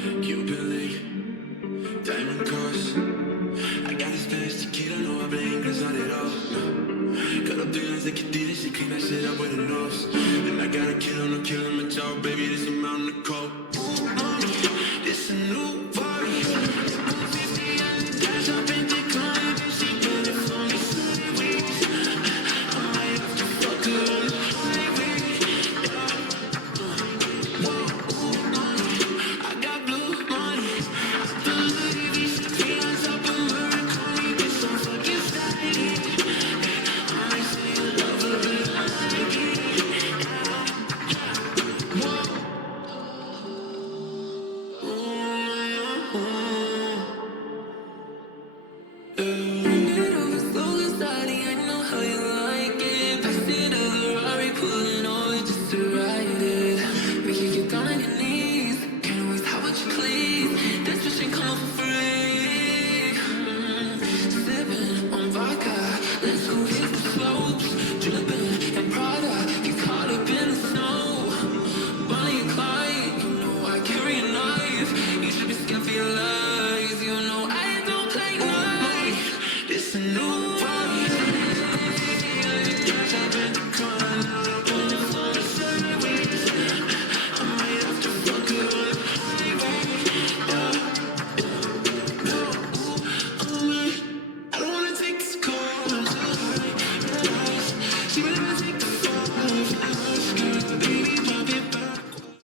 Cuban link, diamond cross. I got this Spanish tequila, no habla inglés on it all. Cut up the ends like you did it, she clean that shit up with her nose. And I got a killer, no killing my job, baby, this a mountain of coke. This a new party. 250 on the dash, I been declining, and she did it for me sideways. I might have to fuck her on the highway. I got blue money. I believe these feelings up in Murakami, get some fucking stylish. I might say you love her, but I like it. Whoa.